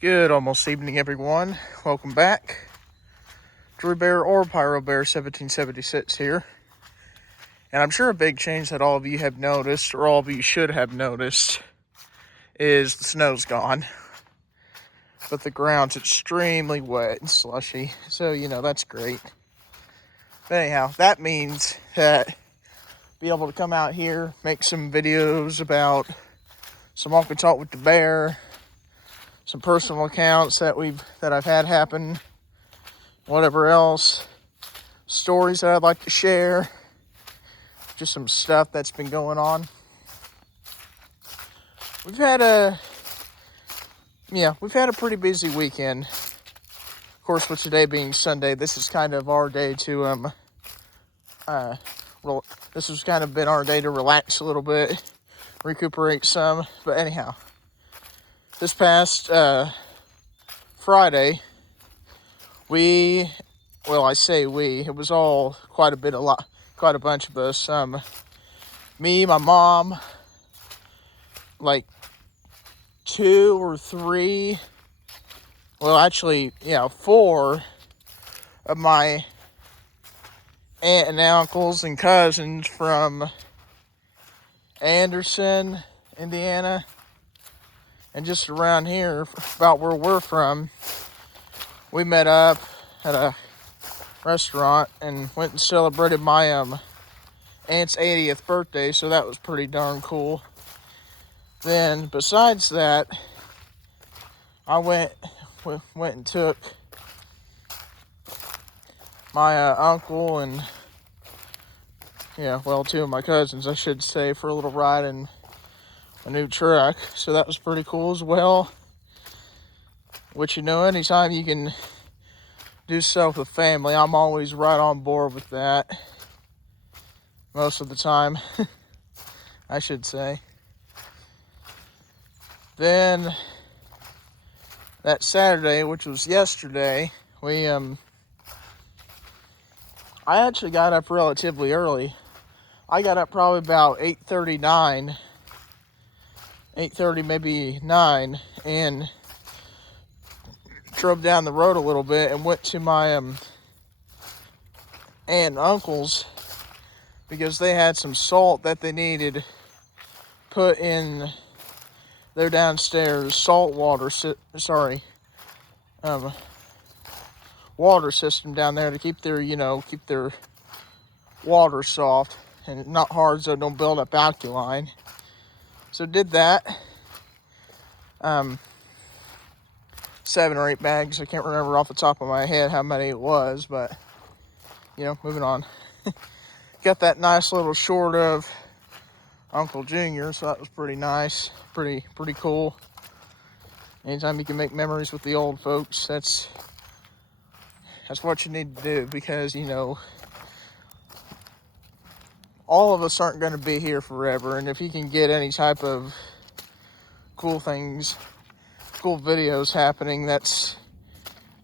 Good almost evening, everyone. Welcome back. Drew Bear or Pyro Bear 1776 here. And I'm sure a big change that all of you have noticed, or all of you should have noticed, is the snow's gone. But the ground's extremely wet and slushy, so, that's great. But anyhow, that means that be able to come out here, make some videos about some walk and talk with the bear, some personal accounts that I've had happen, whatever else, stories that I'd like to share, just some stuff that's been going on. We've had a pretty busy weekend. Of course, with today being Sunday, this is kind of our day to this has kind of been our day to relax a little bit, recuperate some. But anyhow, this past Friday, it was all quite a bunch of us. Me, my mom, like 2 or 3, four of my aunt and uncles and cousins from Anderson, Indiana, and just around here, about where we're from. We met up at a restaurant and went and celebrated my aunt's 80th birthday, so that was pretty darn cool. Then, besides that, I went and took my uncle and, 2 of my cousins, I should say, for a little ride in a new truck. So that was pretty cool as well. Which, anytime you can do stuff with family, I'm always right on board with that. Most of the time, I should say. Then, that Saturday, which was yesterday, I actually got up relatively early. I got up probably about 8:30, maybe 9, and drove down the road a little bit and went to my aunt and uncle's because they had some salt that they needed put in their downstairs water system down there to keep their water soft and not hard so it don't build up alkaline. So did that. 7 or 8 bags. I can't remember off the top of my head how many it was, but moving on. Got that nice little short of Uncle Junior, so that was pretty nice, pretty cool. Anytime you can make memories with the old folks, that's what you need to do, because all of us aren't going to be here forever, and if you can get any type of cool videos happening, that's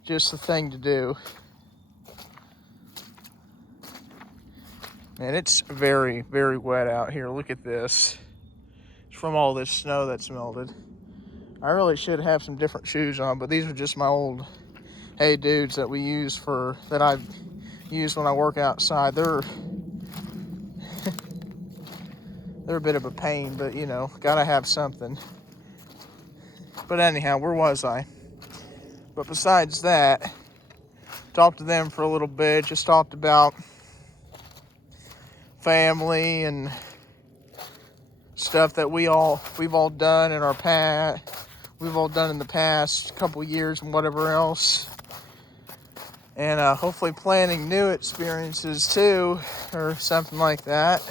just the thing to do. Man, it's very, very wet out here. Look at this. It's from all this snow that's melted. I really should have some different shoes on, but these are just my old Hey Dudes that I use when I work outside. They're a bit of a pain, but gotta have something. But anyhow, where was I? But besides that, talked to them for a little bit, just talked about family and stuff that we've all done in our past. We've all done in the past couple years and whatever else. And hopefully planning new experiences too, or something like that.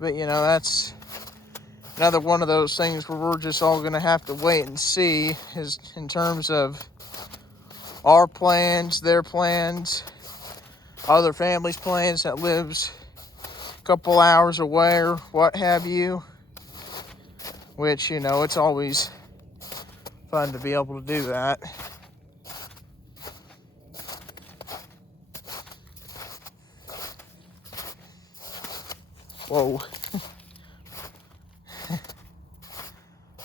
But that's another one of those things where we're just all going to have to wait and see, is in terms of our plans, their plans, other families' plans that lives a couple hours away or what have you. Which, it's always fun to be able to do that. Whoa.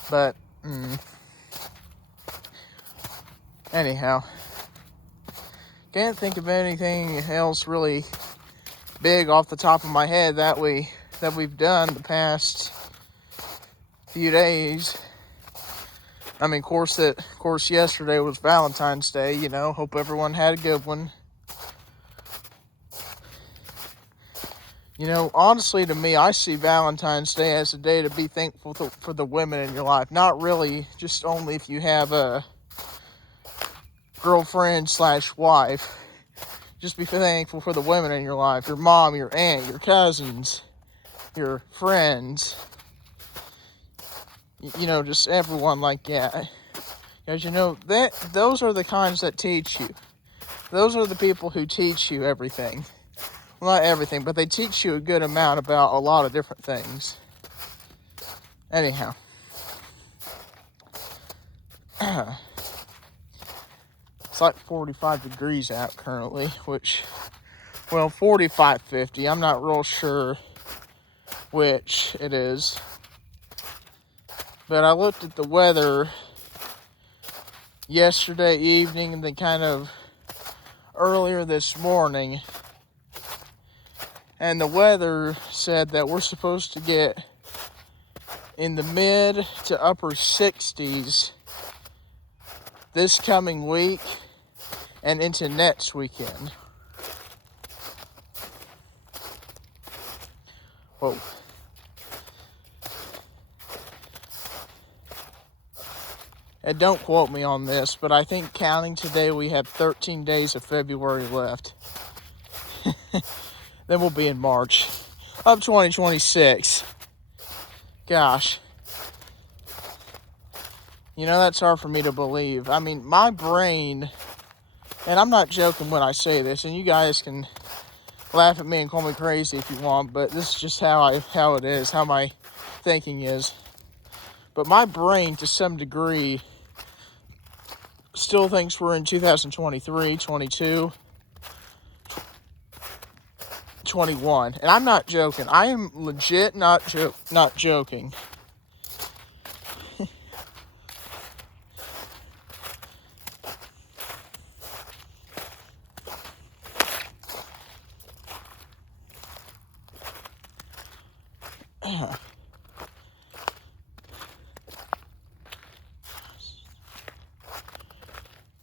But, anyhow, can't think of anything else really big off the top of my head that we've done the past few days. I mean, of course, yesterday was Valentine's Day. You know, hope everyone had a good one. You know, honestly, to me, I see Valentine's Day as a day to be thankful for the women in your life. Not really just only if you have a girlfriend/wife. Just be thankful for the women in your life. Your mom, your aunt, your cousins, your friends. You know, just everyone like that. Because, you know, those are the kinds that teach you. Those are the people who teach you everything. Well, not everything, but they teach you a good amount about a lot of different things. Anyhow. It's like 45 degrees out currently, which, well, 45, 50. I'm not real sure which it is. But I looked at the weather yesterday evening and then kind of earlier this morning. And the weather said that we're supposed to get in the mid to upper 60s this coming week and into next weekend. Whoa. And don't quote me on this, but I think counting today we have 13 days of February left. Then we'll be in March of 2026. Gosh. You know, that's hard for me to believe. I mean, my brain, and I'm not joking when I say this, and you guys can laugh at me and call me crazy if you want, but this is just how it is, how my thinking is. But my brain, to some degree, still thinks we're in 2023, 22, 21. And I'm not joking. I am legit not joking.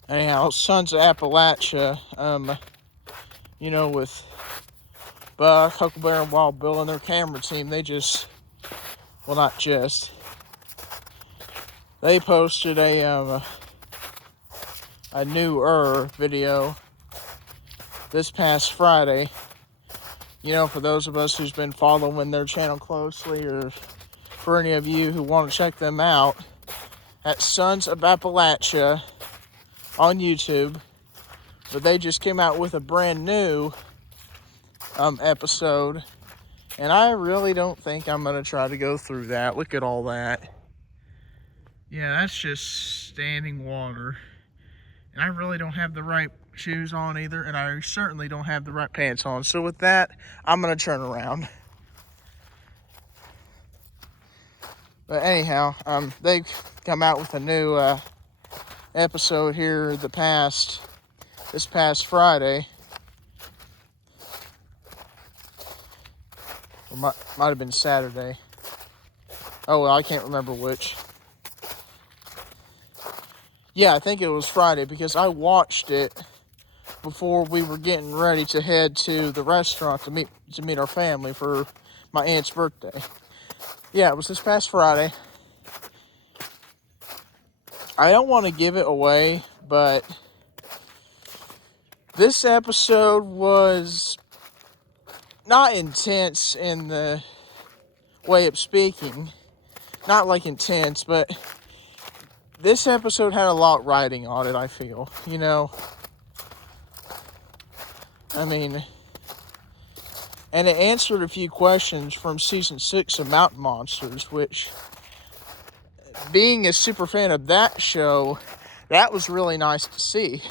Anyhow, Sons of Appalachia, you know, with Buck, Huckleberry, and Wild Bill and their camera team, they posted a newer video this past Friday. You know, for those of us who's been following their channel closely, or for any of you who want to check them out, at Sons of Appalachia on YouTube. But they just came out with a brand new episode, and I really don't think I'm going to try to go through that. Look at all that. Yeah, that's just standing water. And I really don't have the right shoes on either, and I certainly don't have the right pants on. So with that, I'm going to turn around. But anyhow, they've come out with a new episode here this past Friday. Or might have been Saturday. Oh, well, I can't remember which. Yeah, I think it was Friday, because I watched it before we were getting ready to head to the restaurant to meet our family for my aunt's birthday. Yeah, it was this past Friday. I don't want to give it away, but this episode was not intense in the way of speaking. Not like intense, but this episode had a lot riding on it, I feel. You know? I mean, and it answered a few questions from season 6 of Mountain Monsters, which, being a super fan of that show, that was really nice to see.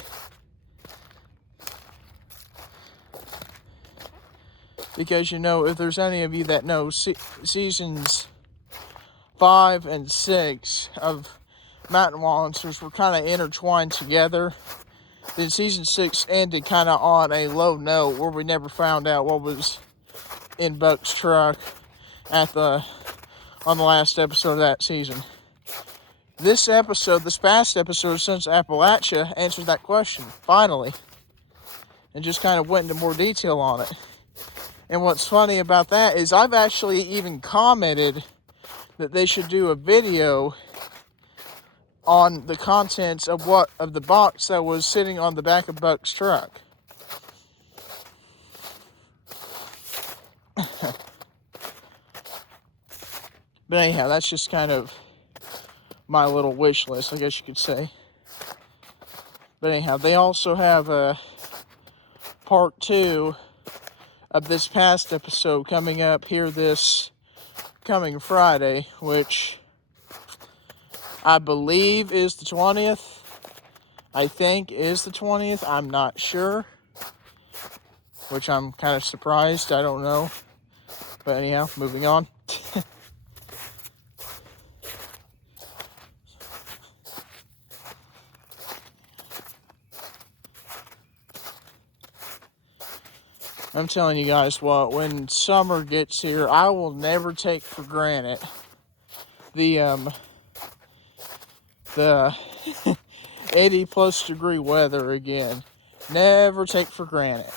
Because, you know, if there's any of you that know seasons 5 and 6 of mountain monsters were kind of intertwined together. Then season 6 ended kind of on a low note where we never found out what was in Buck's truck on the last episode of that season. This past episode, Sons of Appalachia, answered that question, finally. And just kind of went into more detail on it. And what's funny about that is I've actually even commented that they should do a video on the contents of the box that was sitting on the back of Buck's truck. But anyhow, that's just kind of my little wish list, I guess you could say. But anyhow, they also have a part 2 of this past episode coming up here this coming Friday, which I believe is the 20th. I think is the 20th. I'm not sure. Which I'm kind of surprised. I don't know. But anyhow, moving on. I'm telling you guys what, when summer gets here, I will never take for granted the 80 plus degree weather again. Never take for granted.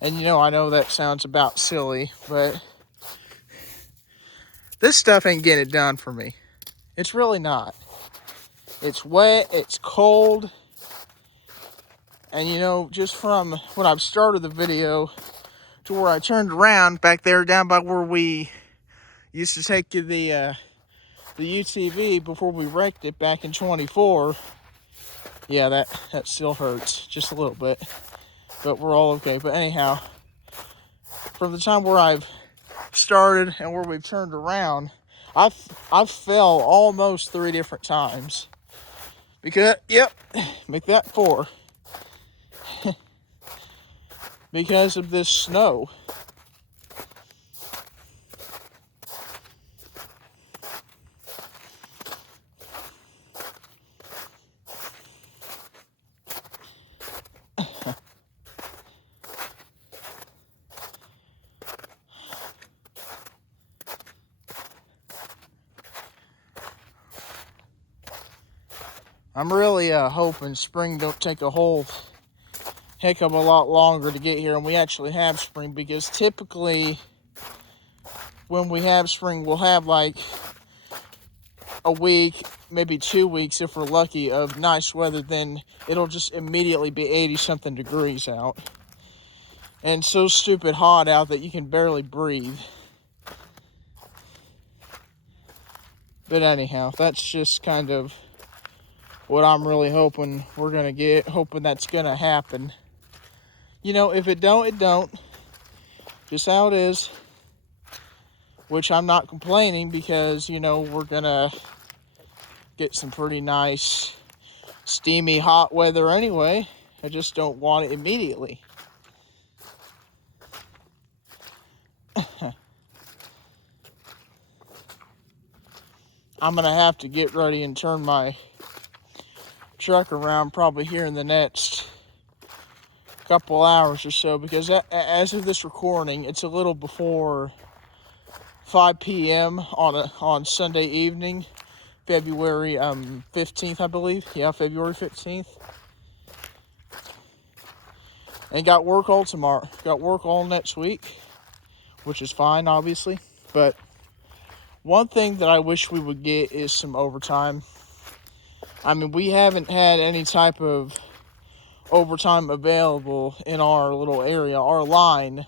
And I know that sounds about silly, but this stuff ain't getting it done for me. It's really not. It's wet, it's cold. And just from when I've started the video to where I turned around back there down by where we used to take the UTV before we wrecked it back in 24. Yeah, that still hurts just a little bit. But we're all okay. But anyhow, from the time where I've started and where we've turned around, I've fell almost 3 different times. Because, make that 4. Because of this snow. I'm really hoping spring don't take a whole heck of a lot longer to get here and we actually have spring, because typically when we have spring we'll have like a week, maybe 2 weeks if we're lucky, of nice weather. Then it'll just immediately be 80 something degrees out and so stupid hot out that you can barely breathe. But anyhow, that's just kind of what I'm really hoping we're gonna get, hoping that's gonna happen. If it don't, it don't. Just how it is. Which I'm not complaining, because, we're gonna get some pretty nice, steamy, hot weather anyway. I just don't want it immediately. I'm gonna have to get ready and turn my truck around probably here in the next couple hours or so, because as of this recording, it's a little before 5 p.m. on Sunday evening, February 15th, I believe. Yeah, February 15th. And got work all tomorrow. Got work all next week, which is fine, obviously. But one thing that I wish we would get is some overtime. I mean, we haven't had any type of overtime available in our little area, our line,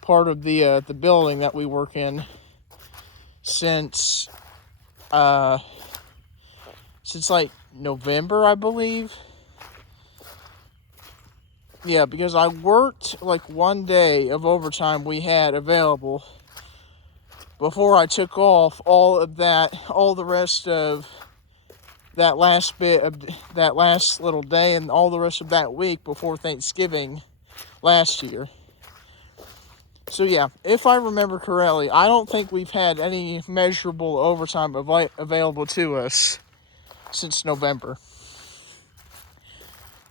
part of the building that we work in, since like November, I believe. Yeah, because I worked like 1 day of overtime we had available before I took off all the rest of that last bit of that last little day and all the rest of that week before Thanksgiving last year. So yeah, if I remember correctly, I don't think we've had any measurable overtime available to us since November.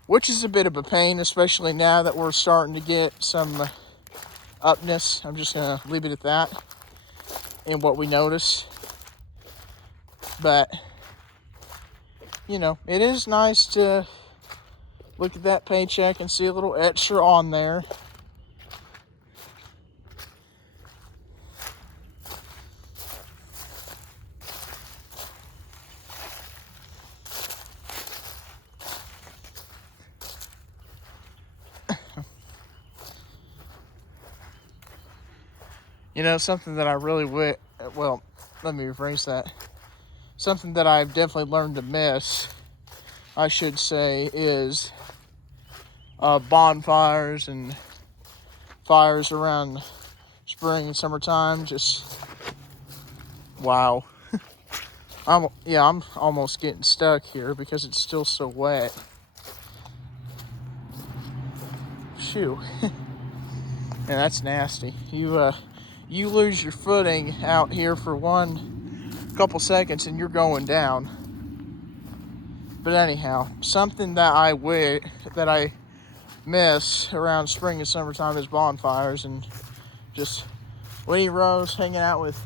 Which is a bit of a pain, especially now that we're starting to get some upness. I'm just going to leave it at that in what we notice. But, you know, it is nice to look at that paycheck and see a little extra on there. You know, something that I really well, let me rephrase that. Something that I've definitely learned to miss, I should say, is bonfires and fires around spring and summertime. Just, wow. I'm almost getting stuck here because it's still so wet. Shoo. And that's nasty. You lose your footing out here for one couple seconds and you're going down. But anyhow, something that I miss around spring and summertime is bonfires and just Winnie Rose, hanging out with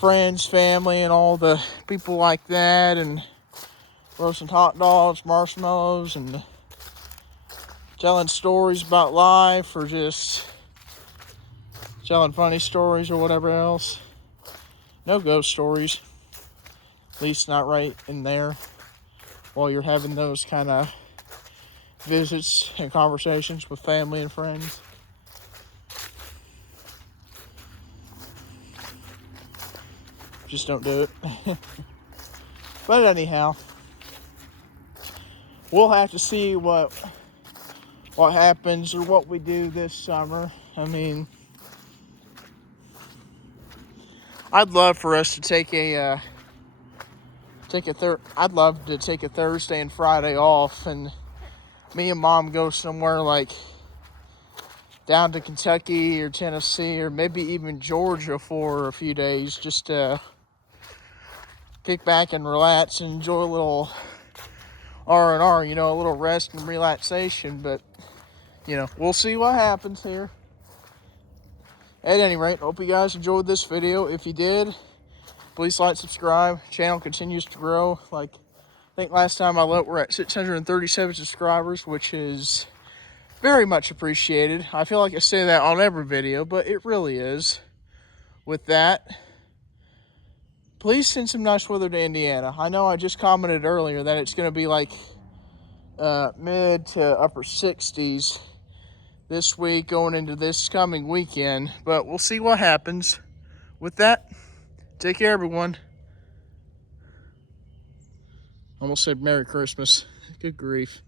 friends, family, and all the people like that, and roasting hot dogs, marshmallows, and telling stories about life, or just telling funny stories or whatever else. No ghost stories, at least not right in there, while you're having those kind of visits and conversations with family and friends. Just don't do it. But anyhow, we'll have to see what happens or what we do this summer. I mean, I'd love for us to I'd love to take a Thursday and Friday off, and me and Mom go somewhere like down to Kentucky or Tennessee or maybe even Georgia for a few days, just to kick back and relax and enjoy a little R&R, you know, a little rest and relaxation. But, you know, we'll see what happens here. At any rate, hope you guys enjoyed this video. If you did, please like, subscribe. Channel continues to grow. Like, I think last time I looked, we're at 637 subscribers, which is very much appreciated. I feel like I say that on every video, but it really is. With that, please send some nice weather to Indiana. I know I just commented earlier that it's going to be like mid to upper 60s this week going into this coming weekend, but we'll see what happens. With that, take care, everyone. Almost said Merry Christmas. Good grief.